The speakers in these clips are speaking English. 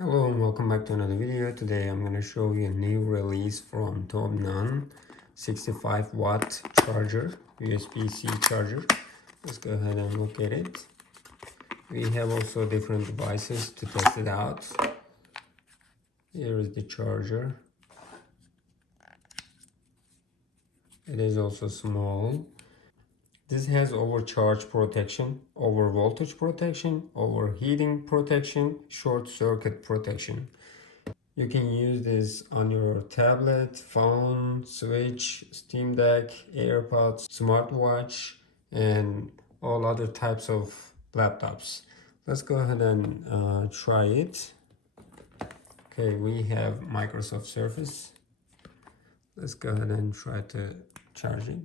Hello and welcome back to another video. Today I'm going to show you a new release from TOBENONE 65W charger, USB-C charger. Let's go ahead and look at it. We have also different devices to test it out. Here is the charger. It is also small. This has overcharge protection, over voltage protection, overheating protection, short circuit protection. You can use this on your tablet, phone, Switch, Steam Deck, AirPods, smartwatch, and all other types of laptops. Let's go ahead and try it. Okay, we have Microsoft Surface. Let's go ahead and try to charge it.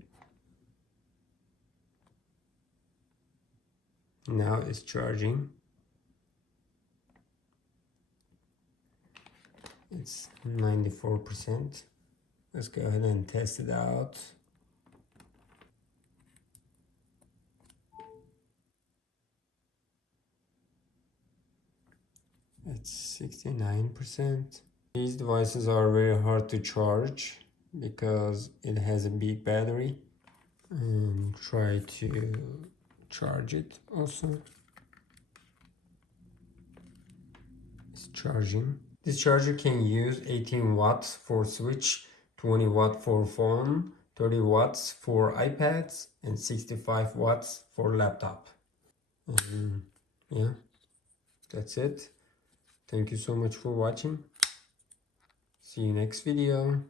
Now it's charging. It's 94%. Let's go ahead and test it out. It's 69%. These devices are very hard to charge because it has a big battery. And try to charge it also. It's charging. This charger can use 18 watts for Switch, 20 watts for phone, 30 watts for iPads, and 65 watts for laptop. Yeah, that's it. Thank you so much for watching. See you next video.